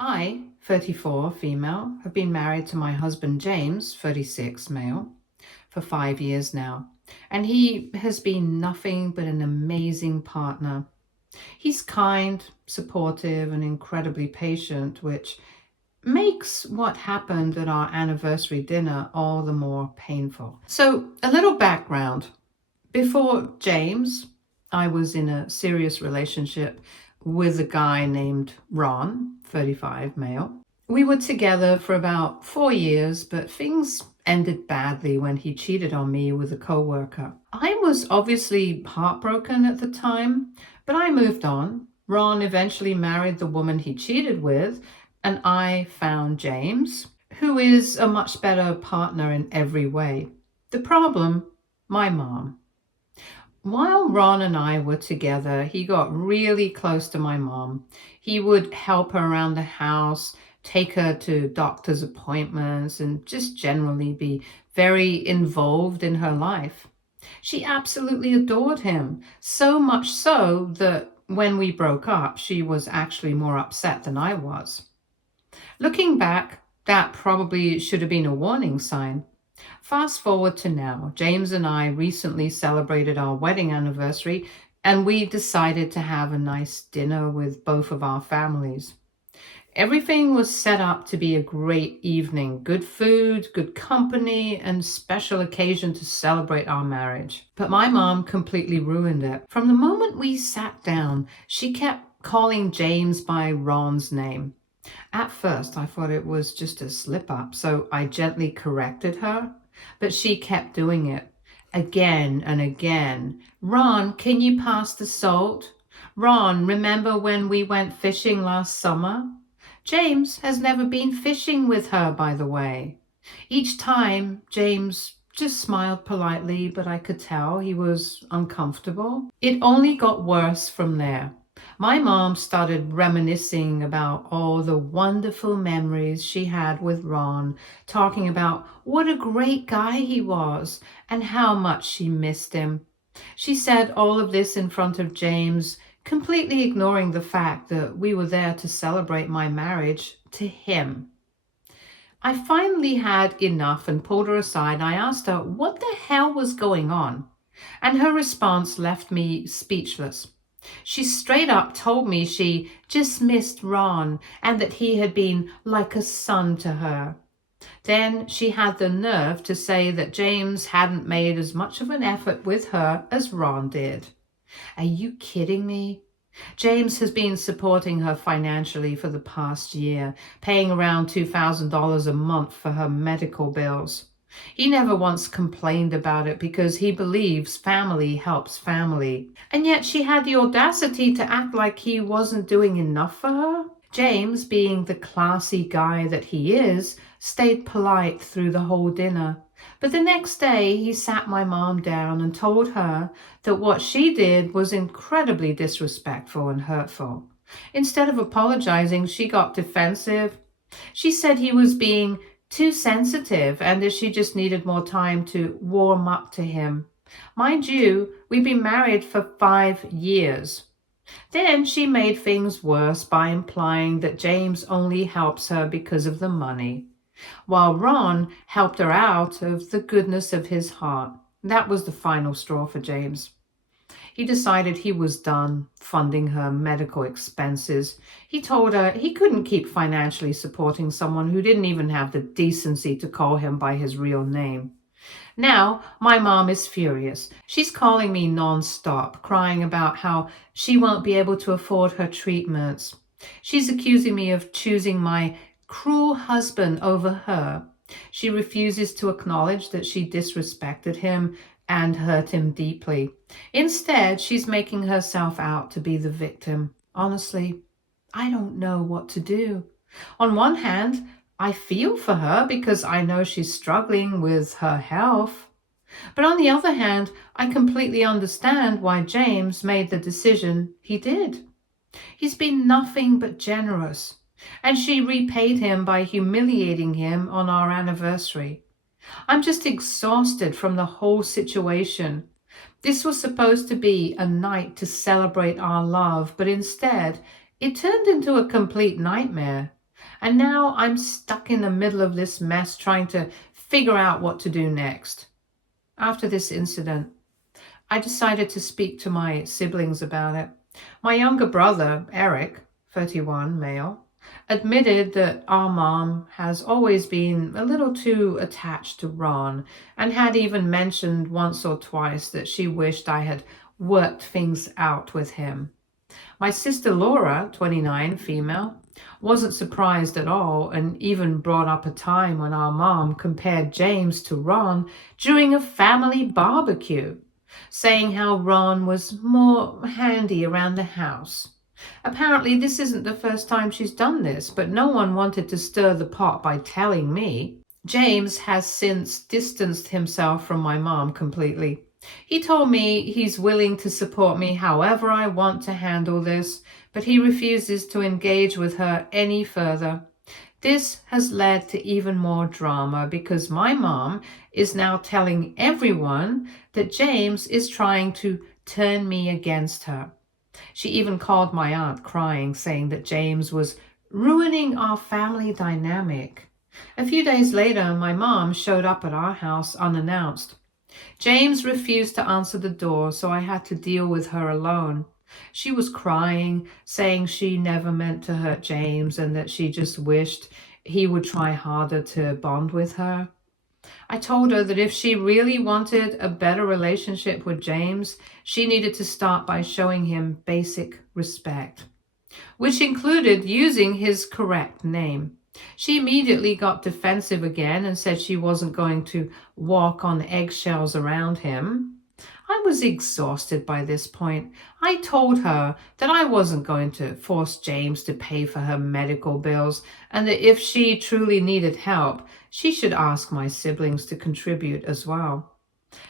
I, 34, female, have been married to my husband James, 36, male, for 5 years now, and he has been nothing but an amazing partner. He's kind, supportive, and incredibly patient, which makes what happened at our anniversary dinner all the more painful. So, a little background. Before James, I was in a serious relationship with a guy named Ron, 35, male. We were together for about 4 years, but things ended badly when he cheated on me with a coworker. I was obviously heartbroken at the time, but I moved on. Ron eventually married the woman he cheated with, and I found James, who is a much better partner in every way. The problem, my mom. While Ron and I were together, he got really close to my mom. He would help her around the house, take her to doctor's appointments, and just generally be very involved in her life. She absolutely adored him, so much so that when we broke up, she was actually more upset than I was. Looking back, that probably should have been a warning sign. Fast forward to now, James and I recently celebrated our wedding anniversary, and we decided to have a nice dinner with both of our families. Everything was set up to be a great evening, good food, good company, and special occasion to celebrate our marriage. But my mom completely ruined it. From the moment we sat down, she kept calling James by Ron's name. At first, I thought it was just a slip up, so I gently corrected her, but she kept doing it again and again. Ron, can you pass the salt? Ron, remember when we went fishing last summer? James has never been fishing with her, by the way. Each time, James just smiled politely, but I could tell he was uncomfortable. It only got worse from there. My mom started reminiscing about all the wonderful memories she had with Ron, talking about what a great guy he was and how much she missed him. She said all of this in front of James, completely ignoring the fact that we were there to celebrate my marriage to him. I finally had enough and pulled her aside, and I asked her what the hell was going on, and her response left me speechless. She straight up told me she just missed Ron and that he had been like a son to her. Then she had the nerve to say that James hadn't made as much of an effort with her as Ron did. Are you kidding me? James has been supporting her financially for the past year, paying around $2,000 a month for her medical bills. He never once complained about it because he believes family helps family. And yet she had the audacity to act like he wasn't doing enough for her. James, being the classy guy that he is, stayed polite through the whole dinner. But the next day he sat my mom down and told her that what she did was incredibly disrespectful and hurtful. Instead of apologizing, she got defensive. She said he was being too sensitive and that she just needed more time to warm up to him. Mind you, we've been married for 5 years. Then she made things worse by implying that James only helps her because of the money, while Ron helped her out of the goodness of his heart. That was the final straw for James. He decided he was done funding her medical expenses. He told her he couldn't keep financially supporting someone who didn't even have the decency to call him by his real name. Now, my mom is furious. She's calling me nonstop, crying about how she won't be able to afford her treatments. She's accusing me of choosing my cruel husband over her. She refuses to acknowledge that she disrespected him and hurt him deeply. Instead, she's making herself out to be the victim. Honestly, I don't know what to do. On one hand, I feel for her because I know she's struggling with her health. But on the other hand, I completely understand why James made the decision he did. He's been nothing but generous, and she repaid him by humiliating him on our anniversary. I'm just exhausted from the whole situation. This was supposed to be a night to celebrate our love, but instead, it turned into a complete nightmare. And now I'm stuck in the middle of this mess trying to figure out what to do next. After this incident, I decided to speak to my siblings about it. My younger brother, Eric, 31, male, admitted that our mom has always been a little too attached to Ron and had even mentioned once or twice that she wished I had worked things out with him. My sister Laura, 29, female, wasn't surprised at all and even brought up a time when our mom compared James to Ron during a family barbecue, saying how Ron was more handy around the house. Apparently, this isn't the first time she's done this, but no one wanted to stir the pot by telling me. James has since distanced himself from my mom completely. He told me he's willing to support me however I want to handle this, but he refuses to engage with her any further. This has led to even more drama because my mom is now telling everyone that James is trying to turn me against her. She even called my aunt crying, saying that James was ruining our family dynamic. A few days later, my mom showed up at our house unannounced. James refused to answer the door, so I had to deal with her alone. She was crying, saying she never meant to hurt James and that she just wished he would try harder to bond with her. I told her that if she really wanted a better relationship with James, she needed to start by showing him basic respect, which included using his correct name. She immediately got defensive again and said she wasn't going to walk on eggshells around him. I was exhausted by this point. I told her that I wasn't going to force James to pay for her medical bills and that if she truly needed help, she should ask my siblings to contribute as well.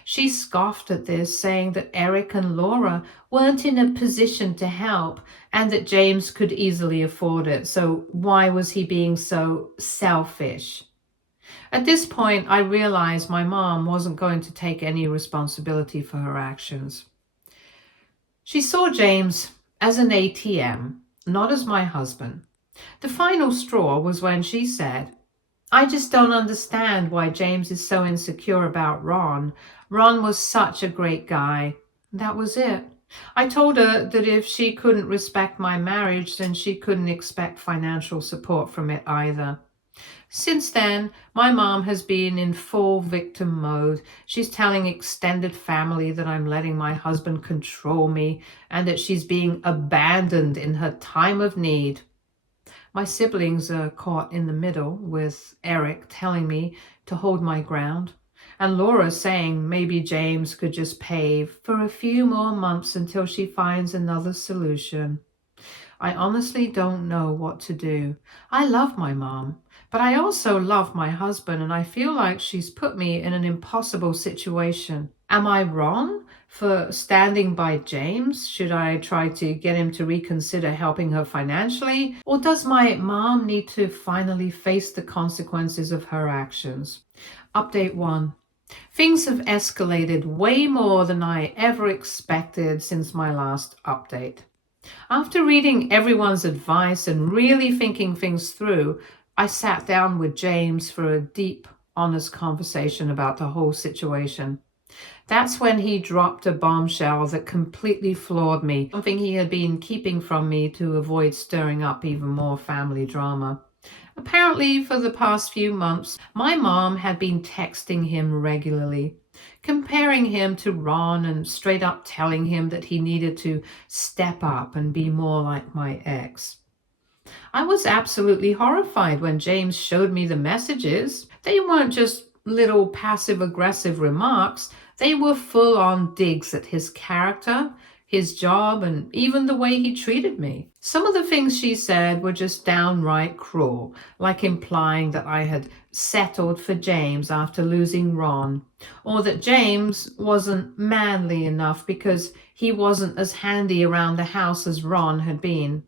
She scoffed at this, saying that Eric and Laura weren't in a position to help and that James could easily afford it, so why was he being so selfish? At this point, I realized my mom wasn't going to take any responsibility for her actions. She saw James as an ATM, not as my husband. The final straw was when she said, "I just don't understand why James is so insecure about Ron. Ron was such a great guy." That was it. I told her that if she couldn't respect my marriage, then she couldn't expect financial support from it either. Since then, my mom has been in full victim mode. She's telling extended family that I'm letting my husband control me and that she's being abandoned in her time of need. My siblings are caught in the middle, with Eric telling me to hold my ground, and Laura saying maybe James could just pay for a few more months until she finds another solution. I honestly don't know what to do. I love my mom, but I also love my husband, and I feel like she's put me in an impossible situation. Am I wrong for standing by James? Should I try to get him to reconsider helping her financially? Or does my mom need to finally face the consequences of her actions? Update 1. Things have escalated way more than I ever expected since my last update. After reading everyone's advice and really thinking things through, I sat down with James for a deep, honest conversation about the whole situation. That's when he dropped a bombshell that completely floored me, something he had been keeping from me to avoid stirring up even more family drama. Apparently, for the past few months, my mom had been texting him regularly, comparing him to Ron and straight up telling him that he needed to step up and be more like my ex. I was absolutely horrified when James showed me the messages. They weren't just little passive-aggressive remarks. They were full-on digs at his character, his job, and even the way he treated me. Some of the things she said were just downright cruel, like implying that I had settled for James after losing Ron, or that James wasn't manly enough because he wasn't as handy around the house as Ron had been.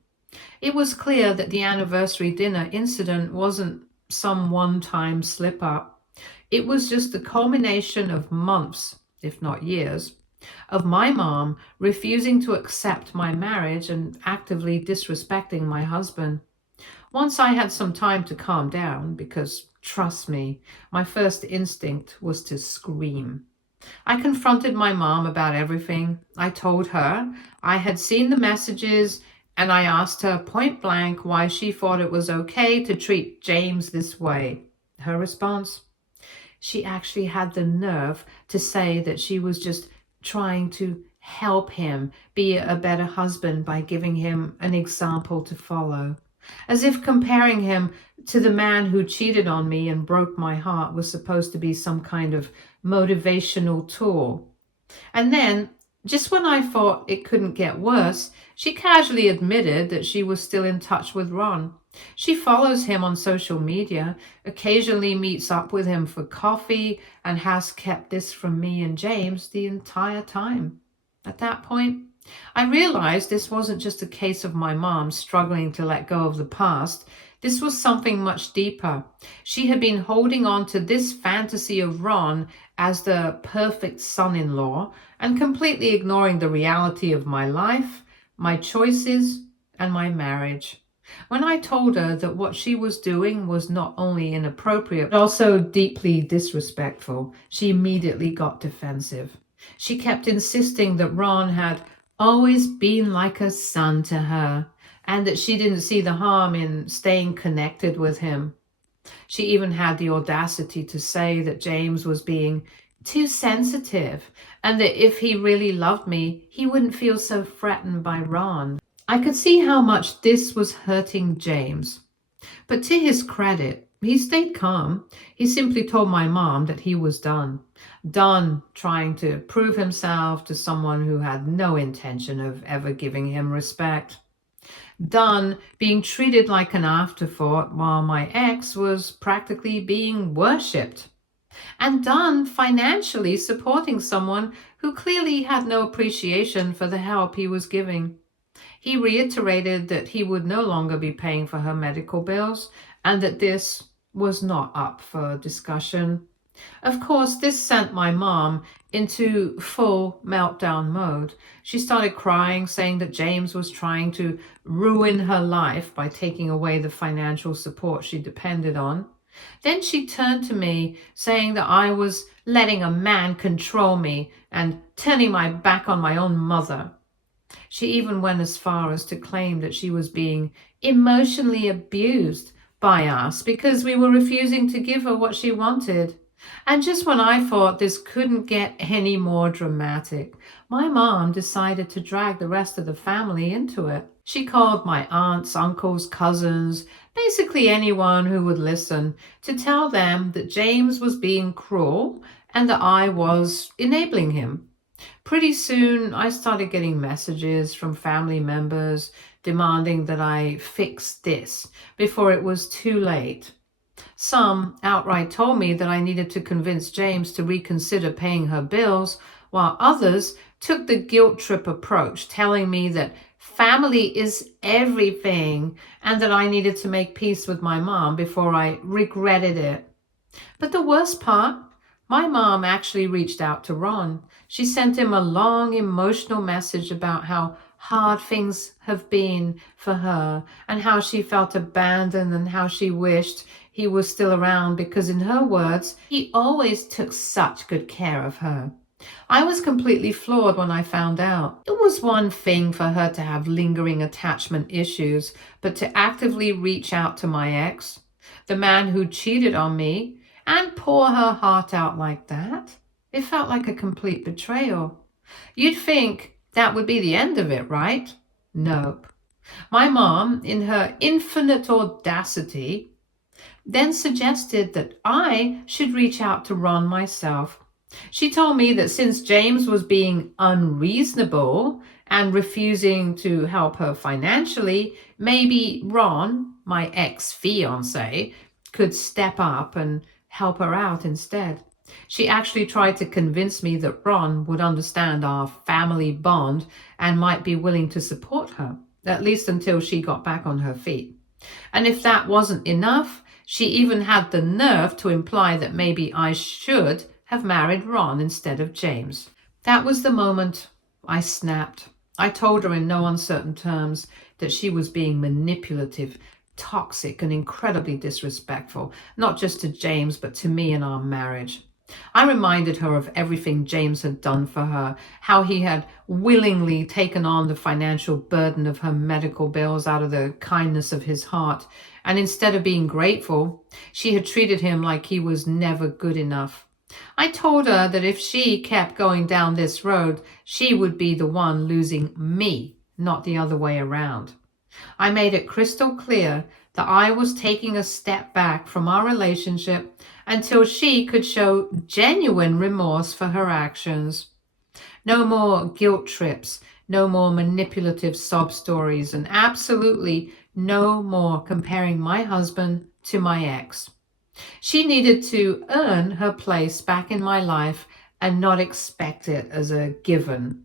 It was clear that the anniversary dinner incident wasn't some one-time slip-up. It was just the culmination of months, if not years, of my mom refusing to accept my marriage and actively disrespecting my husband. Once I had some time to calm down, because trust me, my first instinct was to scream. I confronted my mom about everything. I told her I had seen the messages, and I asked her point blank why she thought it was okay to treat James this way. Her response: she actually had the nerve to say that she was just trying to help him be a better husband by giving him an example to follow. As if comparing him to the man who cheated on me and broke my heart was supposed to be some kind of motivational tool. And then, just when I thought it couldn't get worse, she casually admitted that she was still in touch with Ron. She follows him on social media, occasionally meets up with him for coffee, and has kept this from me and James the entire time. At that point, I realized this wasn't just a case of my mom struggling to let go of the past. This was something much deeper. She had been holding on to this fantasy of Ron as the perfect son-in-law and completely ignoring the reality of my life, my choices, and my marriage. When I told her that what she was doing was not only inappropriate, but also deeply disrespectful, she immediately got defensive. She kept insisting that Ron had always been like a son to her, and that she didn't see the harm in staying connected with him. She even had the audacity to say that James was being too sensitive, and that if he really loved me, he wouldn't feel so threatened by Ron. I could see how much this was hurting James. But to his credit, he stayed calm. He simply told my mom that he was done. Done trying to prove himself to someone who had no intention of ever giving him respect. Done being treated like an afterthought while my ex was practically being worshipped. And done financially supporting someone who clearly had no appreciation for the help he was giving. He reiterated that he would no longer be paying for her medical bills and that this was not up for discussion. Of course, this sent my mom into full meltdown mode. She started crying, saying that James was trying to ruin her life by taking away the financial support she depended on. Then she turned to me, saying that I was letting a man control me and turning my back on my own mother. She even went as far as to claim that she was being emotionally abused by us because we were refusing to give her what she wanted. And just when I thought this couldn't get any more dramatic, my mom decided to drag the rest of the family into it. She called my aunts, uncles, cousins, basically anyone who would listen, to tell them that James was being cruel and that I was enabling him. Pretty soon, I started getting messages from family members demanding that I fix this before it was too late. Some outright told me that I needed to convince James to reconsider paying her bills, while others took the guilt trip approach, telling me that family is everything and that I needed to make peace with my mom before I regretted it. But the worst part, my mom actually reached out to Ron. She sent him a long emotional message about how hard things have been for her and how she felt abandoned and how she wished he was still around because, in her words, he always took such good care of her. I was completely floored when I found out. It was one thing for her to have lingering attachment issues, but to actively reach out to my ex, the man who cheated on me, and pour her heart out like that, it felt like a complete betrayal. You'd think that would be the end of it, right? Nope. My mom, in her infinite audacity, then suggested that I should reach out to Ron myself. She told me that since James was being unreasonable and refusing to help her financially, maybe Ron, my ex-fiancé, could step up and help her out instead. She actually tried to convince me that Ron would understand our family bond and might be willing to support her, at least until she got back on her feet. And if that wasn't enough, she even had the nerve to imply that maybe I should have married Ron instead of James. That was the moment I snapped. I told her in no uncertain terms that she was being manipulative, toxic and incredibly disrespectful, not just to James, but to me and our marriage. I reminded her of everything James had done for her, how he had willingly taken on the financial burden of her medical bills out of the kindness of his heart. And instead of being grateful, she had treated him like he was never good enough. I told her that if she kept going down this road, she would be the one losing me, not the other way around. I made it crystal clear that I was taking a step back from our relationship until she could show genuine remorse for her actions. No more guilt trips, no more manipulative sob stories, and absolutely no more comparing my husband to my ex. She needed to earn her place back in my life and not expect it as a given.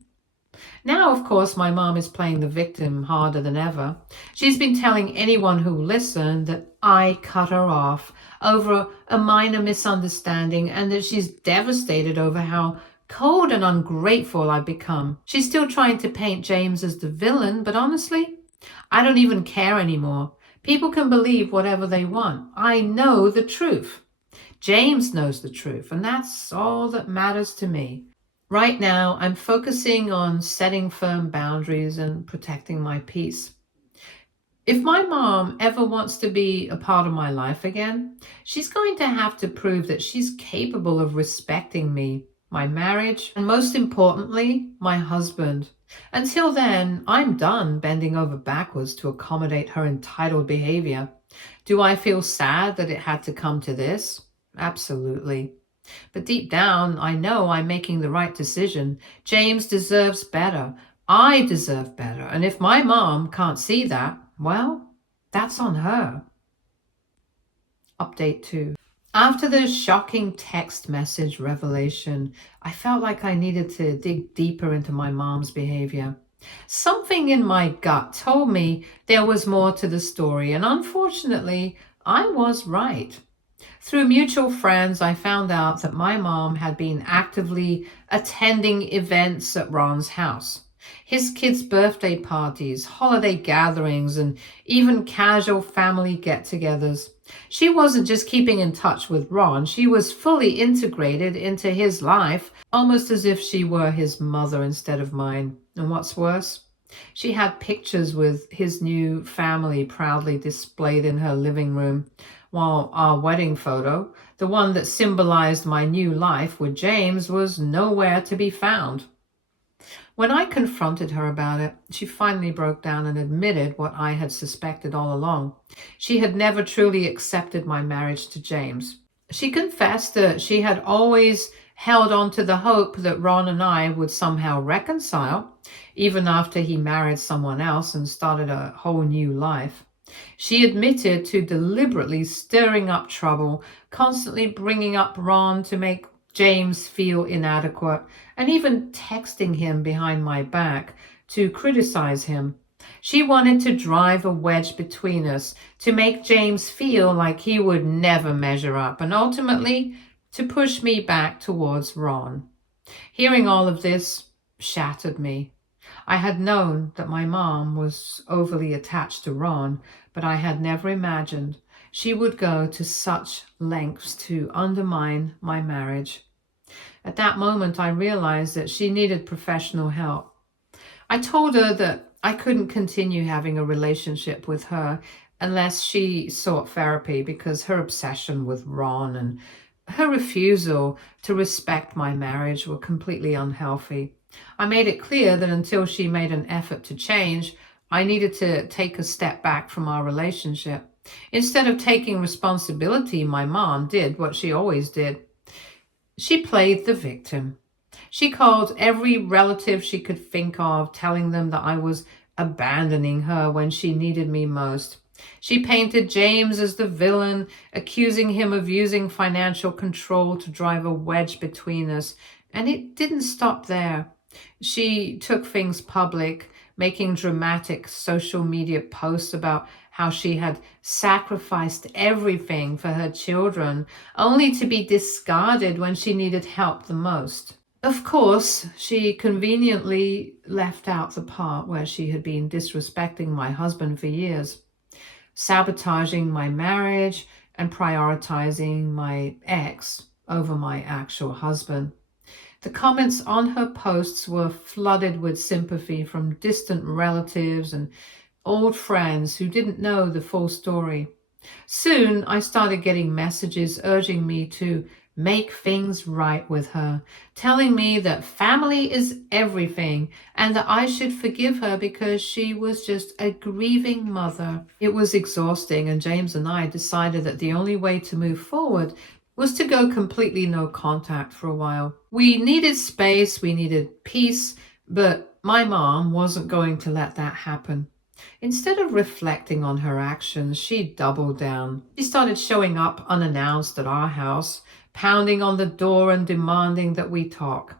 Now, of course, my mom is playing the victim harder than ever. She's been telling anyone who listened that I cut her off over a minor misunderstanding and that she's devastated over how cold and ungrateful I've become. She's still trying to paint James as the villain, but honestly, I don't even care anymore. People can believe whatever they want. I know the truth. James knows the truth, and that's all that matters to me. Right now, I'm focusing on setting firm boundaries and protecting my peace. If my mom ever wants to be a part of my life again, she's going to have to prove that she's capable of respecting me, my marriage, and most importantly, my husband. Until then, I'm done bending over backwards to accommodate her entitled behavior. Do I feel sad that it had to come to this? Absolutely. But deep down, I know I'm making the right decision. James deserves better. I deserve better. And if my mom can't see that, well, that's on her. Update 2. After the shocking text message revelation, I felt like I needed to dig deeper into my mom's behavior. Something in my gut told me there was more to the story, and unfortunately, I was right. Through mutual friends, I found out that my mom had been actively attending events at Ron's house. His kids' birthday parties, holiday gatherings, and even casual family get-togethers. She wasn't just keeping in touch with Ron, she was fully integrated into his life, almost as if she were his mother instead of mine. And what's worse, she had pictures with his new family proudly displayed in her living room, while our wedding photo, the one that symbolized my new life with James, was nowhere to be found. When I confronted her about it, she finally broke down and admitted what I had suspected all along. She had never truly accepted my marriage to James. She confessed that she had always held on to the hope that Ron and I would somehow reconcile, even after he married someone else and started a whole new life. She admitted to deliberately stirring up trouble, constantly bringing up Ron to make James feel inadequate, and even texting him behind my back to criticize him. She wanted to drive a wedge between us, to make James feel like he would never measure up, and ultimately to push me back towards Ron. Hearing all of this shattered me. I had known that my mom was overly attached to Ron, but I had never imagined she would go to such lengths to undermine my marriage. At that moment, I realized that she needed professional help. I told her that I couldn't continue having a relationship with her unless she sought therapy because her obsession with Ron and her refusal to respect my marriage were completely unhealthy. I made it clear that until she made an effort to change, I needed to take a step back from our relationship. Instead of taking responsibility, my mom did what she always did. She played the victim. She called every relative she could think of, telling them that I was abandoning her when she needed me most. She painted James as the villain, accusing him of using financial control to drive a wedge between us. And it didn't stop there. She took things public, making dramatic social media posts about how she had sacrificed everything for her children, only to be discarded when she needed help the most. Of course, she conveniently left out the part where she had been disrespecting my husband for years. sabotaging my marriage and prioritizing my ex over my actual husband. The comments on her posts were flooded with sympathy from distant relatives and old friends who didn't know the full story. Soon, I started getting messages urging me to make things right with her, telling me that family is everything and that I should forgive her because she was just a grieving mother. It was exhausting, and James and I decided that the only way to move forward was to go completely no contact for a while. We needed space, we needed peace, but my mom wasn't going to let that happen. Instead of reflecting on her actions, she doubled down. She started showing up unannounced at our house, pounding on the door and demanding that we talk.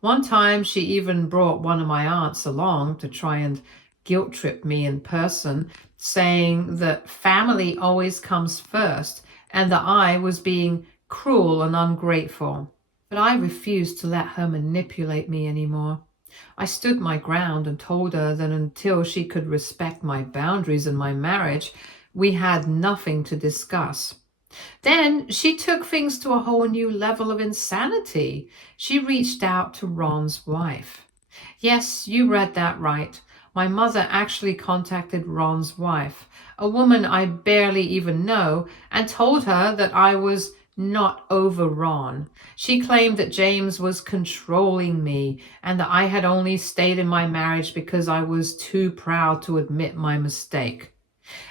One time, she even brought one of my aunts along to try and guilt trip me in person, saying that family always comes first and that I was being cruel and ungrateful. But I refused to let her manipulate me anymore. I stood my ground and told her that until she could respect my boundaries and my marriage, we had nothing to discuss. Then she took things to a whole new level of insanity. She reached out to Ron's wife. Yes, you read that right. My mother actually contacted Ron's wife, a woman I barely even know, and told her that I was not over Ron. She claimed that James was controlling me and that I had only stayed in my marriage because I was too proud to admit my mistake,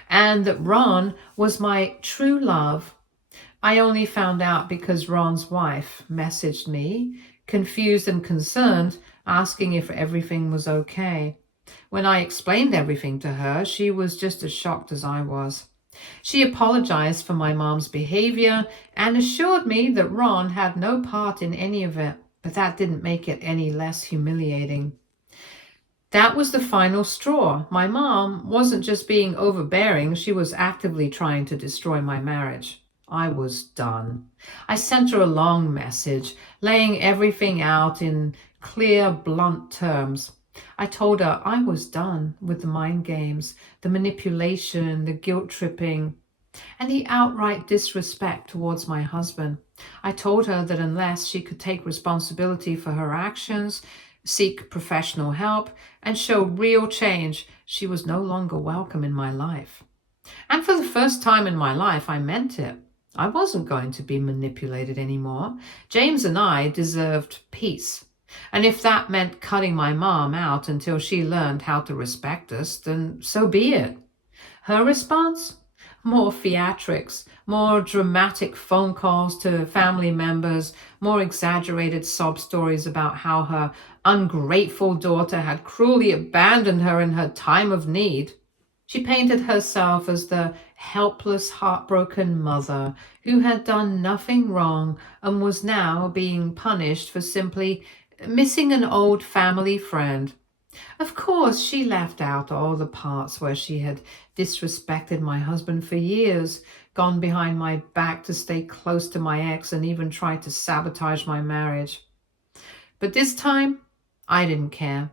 and that Ron was my true love. I only found out because Ron's wife messaged me, confused and concerned, asking if everything was okay. When I explained everything to her, she was just as shocked as I was. She apologized for my mom's behavior and assured me that Ron had no part in any of it, but that didn't make it any less humiliating. That was the final straw. My mom wasn't just being overbearing, she was actively trying to destroy my marriage. I was done. I sent her a long message, laying everything out in clear, blunt terms. I told her I was done with the mind games, the manipulation, the guilt tripping, and the outright disrespect towards my husband. I told her that unless she could take responsibility for her actions, seek professional help, and show real change, she was no longer welcome in my life. And for the first time in my life, I meant it. I wasn't going to be manipulated anymore. James and I deserved peace. And if that meant cutting my mom out until she learned how to respect us, then so be it. Her response? More theatrics, more dramatic phone calls to family members, more exaggerated sob stories about how her ungrateful daughter had cruelly abandoned her in her time of need. She painted herself as the helpless, heartbroken mother who had done nothing wrong and was now being punished for simply missing an old family friend. Of course, she left out all the parts where she had disrespected my husband for years, gone behind my back to stay close to my ex, and even tried to sabotage my marriage. But this time, I didn't care.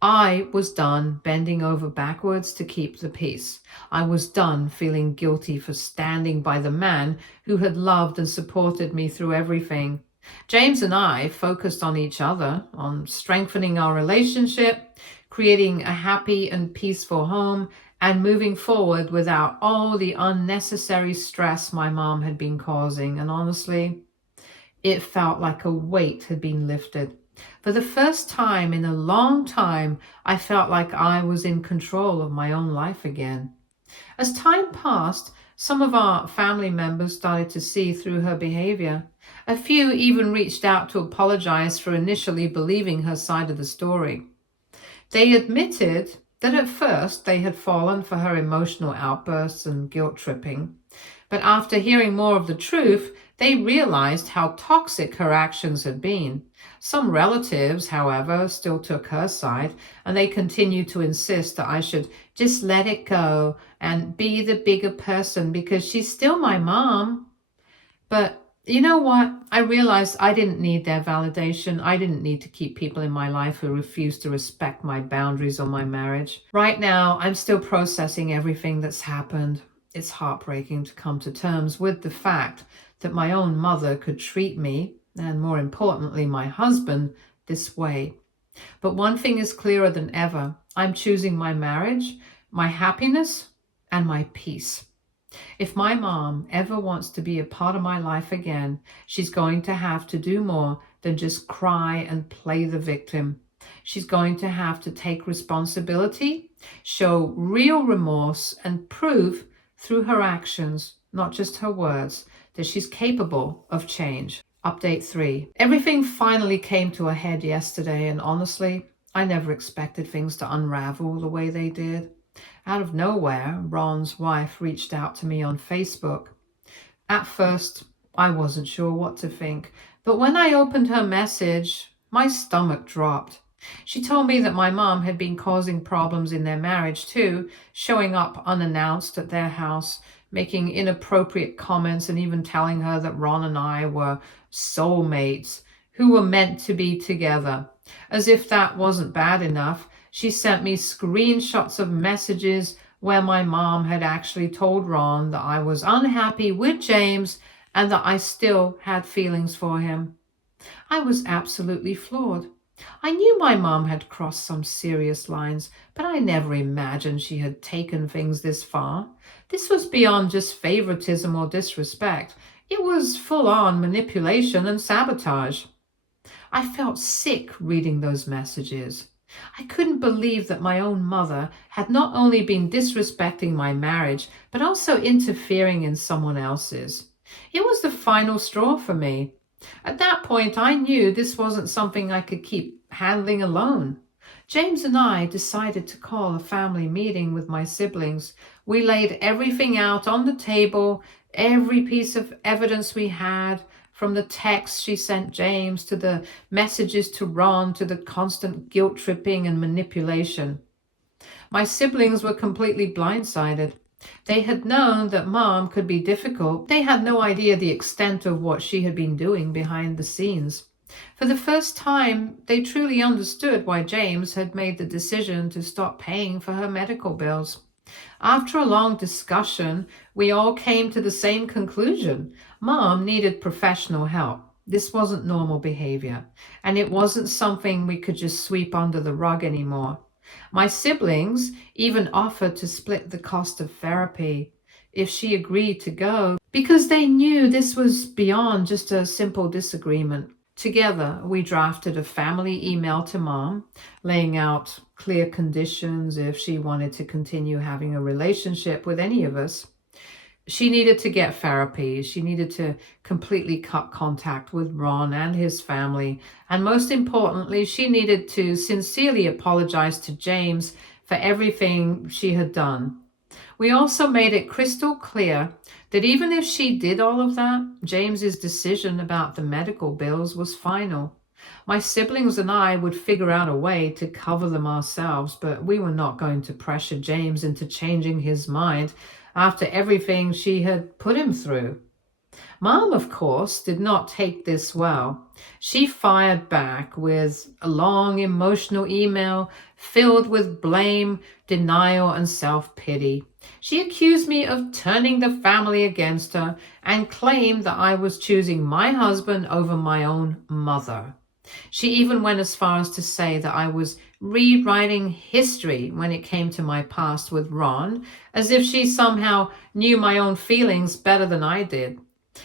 I was done bending over backwards to keep the peace. I was done feeling guilty for standing by the man who had loved and supported me through everything. James and I focused on each other, on strengthening our relationship, creating a happy and peaceful home, and moving forward without all the unnecessary stress my mom had been causing. And honestly, it felt like a weight had been lifted. For the first time in a long time, I felt like I was in control of my own life again. As time passed, some of our family members started to see through her behavior. A few even reached out to apologize for initially believing her side of the story. They admitted that at first they had fallen for her emotional outbursts and guilt tripping. But after hearing more of the truth, they realized how toxic her actions had been. Some relatives, however, still took her side, and they continued to insist that I should just let it go and be the bigger person because she's still my mom. But You know what? I realized I didn't need their validation. I didn't need to keep people in my life who refused to respect my boundaries or my marriage. Right now, I'm still processing everything that's happened. It's heartbreaking to come to terms with the fact that my own mother could treat me, and more importantly, my husband, this way. But one thing is clearer than ever. I'm choosing my marriage, my happiness, and my peace. If my mom ever wants to be a part of my life again, she's going to have to do more than just cry and play the victim. She's going to have to take responsibility, show real remorse, and prove through her actions, not just her words, that she's capable of change. Update 3. Everything finally came to a head yesterday, and honestly, I never expected things to unravel the way they did. Out of nowhere, Ron's wife reached out to me on Facebook. At first, I wasn't sure what to think, but when I opened her message, my stomach dropped. She told me that my mom had been causing problems in their marriage too, showing up unannounced at their house, making inappropriate comments, and even telling her that Ron and I were soulmates who were meant to be together. As if that wasn't bad enough, she sent me screenshots of messages where my mom had actually told Ron that I was unhappy with James and that I still had feelings for him. I was absolutely floored. I knew my mom had crossed some serious lines, but I never imagined she had taken things this far. This was beyond just favoritism or disrespect. It was full-on manipulation and sabotage. I felt sick reading those messages. I couldn't believe that my own mother had not only been disrespecting my marriage, but also interfering in someone else's. It was the final straw for me. At that point, I knew this wasn't something I could keep handling alone. James and I decided to call a family meeting with my siblings. We laid everything out on the table, every piece of evidence we had, from the text she sent James to the messages to Ron to the constant guilt tripping and manipulation. My siblings were completely blindsided. They had known that Mom could be difficult. They had no idea the extent of what she had been doing behind the scenes. For the first time, they truly understood why James had made the decision to stop paying for her medical bills. After a long discussion, we all came to the same conclusion. Mom needed professional help. This wasn't normal behavior, and it wasn't something we could just sweep under the rug anymore. My siblings even offered to split the cost of therapy if she agreed to go, because they knew this was beyond just a simple disagreement. Together, we drafted a family email to Mom, laying out clear conditions if she wanted to continue having a relationship with any of us. She needed to get therapy. She needed to completely cut contact with Ron and his family. And most importantly, she needed to sincerely apologize to James for everything she had done. We also made it crystal clear that even if she did all of that, James's decision about the medical bills was final. My siblings and I would figure out a way to cover them ourselves, but we were not going to pressure James into changing his mind after everything she had put him through. Mom, of course, did not take this well. She fired back with a long emotional email filled with blame, denial, and self-pity. She accused me of turning the family against her and claimed that I was choosing my husband over my own mother. She even went as far as to say that I was rewriting history when it came to my past with Ron, as if she somehow knew my own feelings better than I did.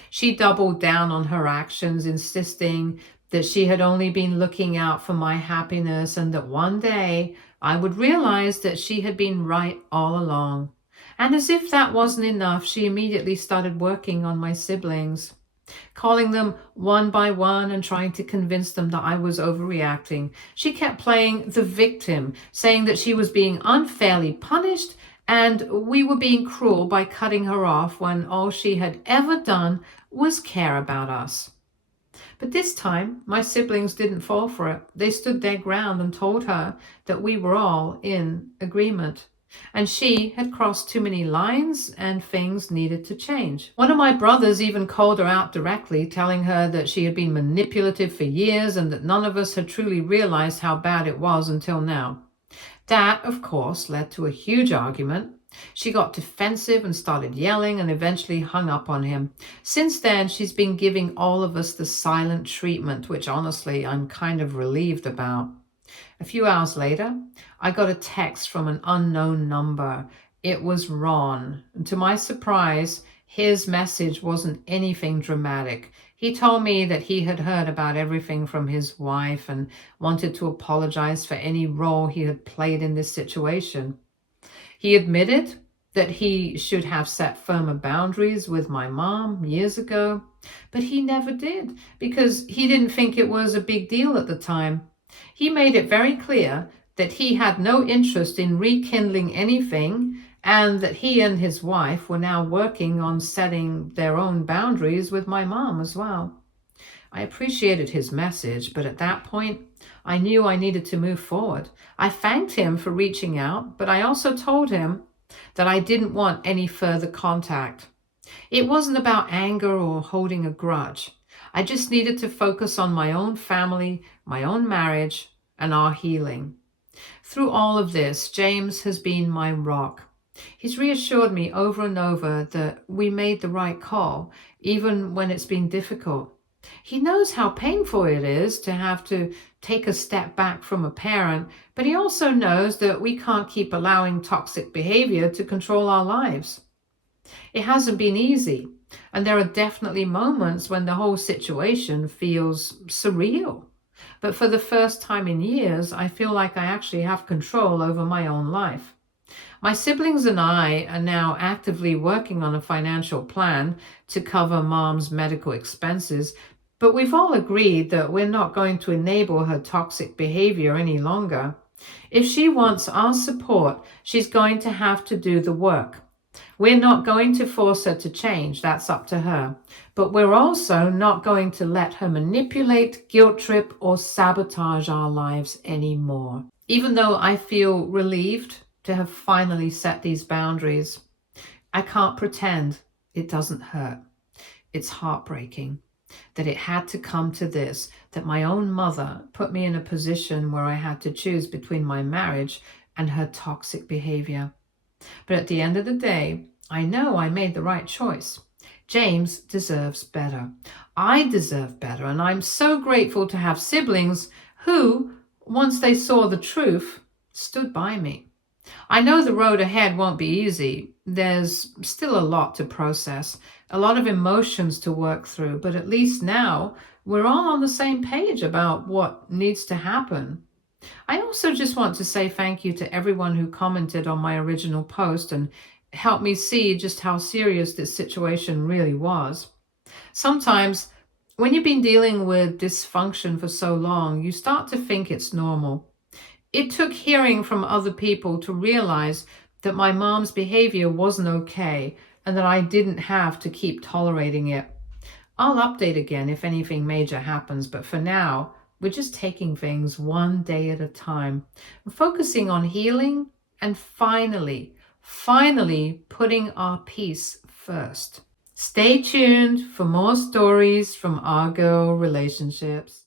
She doubled down on her actions, insisting that she had only been looking out for my happiness and that one day I would realize that she had been right all along. And as if that wasn't enough, she immediately started working on my siblings, calling them one by one and trying to convince them that I was overreacting. She kept playing the victim, saying that she was being unfairly punished and we were being cruel by cutting her off when all she had ever done was care about us. But this time, my siblings didn't fall for it. They stood their ground and told her that we were all in agreement. And she had crossed too many lines and things needed to change. One of my brothers even called her out directly, telling her that she had been manipulative for years and that none of us had truly realized how bad it was until now. That, of course, led to a huge argument. She got defensive and started yelling and eventually hung up on him. Since then, she's been giving all of us the silent treatment, which honestly, I'm kind of relieved about. A few hours later, I got a text from an unknown number. It was Ron. And to my surprise, his message wasn't anything dramatic. He told me that he had heard about everything from his wife and wanted to apologize for any role he had played in this situation. He admitted that he should have set firmer boundaries with my mom years ago, but he never did because he didn't think it was a big deal at the time. He made it very clear that he had no interest in rekindling anything and that he and his wife were now working on setting their own boundaries with my mom as well. I appreciated his message, but at that point, I knew I needed to move forward. I thanked him for reaching out, but I also told him that I didn't want any further contact. It wasn't about anger or holding a grudge. I just needed to focus on my own family, my own marriage, and our healing. Through all of this, James has been my rock. He's reassured me over and over that we made the right call, even when it's been difficult. He knows how painful it is to have to take a step back from a parent, but he also knows that we can't keep allowing toxic behavior to control our lives. It hasn't been easy, and there are definitely moments when the whole situation feels surreal. But for the first time in years, I feel like I actually have control over my own life. My siblings and I are now actively working on a financial plan to cover mom's medical expenses, but we've all agreed that we're not going to enable her toxic behavior any longer. If she wants our support, she's going to have to do the work. We're not going to force her to change, that's up to her. But we're also not going to let her manipulate, guilt trip, or sabotage our lives anymore. Even though I feel relieved to have finally set these boundaries, I can't pretend it doesn't hurt. It's heartbreaking that it had to come to this, that my own mother put me in a position where I had to choose between my marriage and her toxic behavior. But at the end of the day, I know I made the right choice. James deserves better. I deserve better, and I'm so grateful to have siblings who, once they saw the truth, stood by me. I know the road ahead won't be easy. There's still a lot to process, a lot of emotions to work through, but at least now we're all on the same page about what needs to happen. I also just want to say thank you to everyone who commented on my original post and helped me see just how serious this situation really was. Sometimes, when you've been dealing with dysfunction for so long, you start to think it's normal. It took hearing from other people to realize that my mom's behavior wasn't okay and that I didn't have to keep tolerating it. I'll update again if anything major happens, but for now, we're just taking things one day at a time, focusing on healing and finally putting our peace first. Stay tuned for more stories from our girl relationships.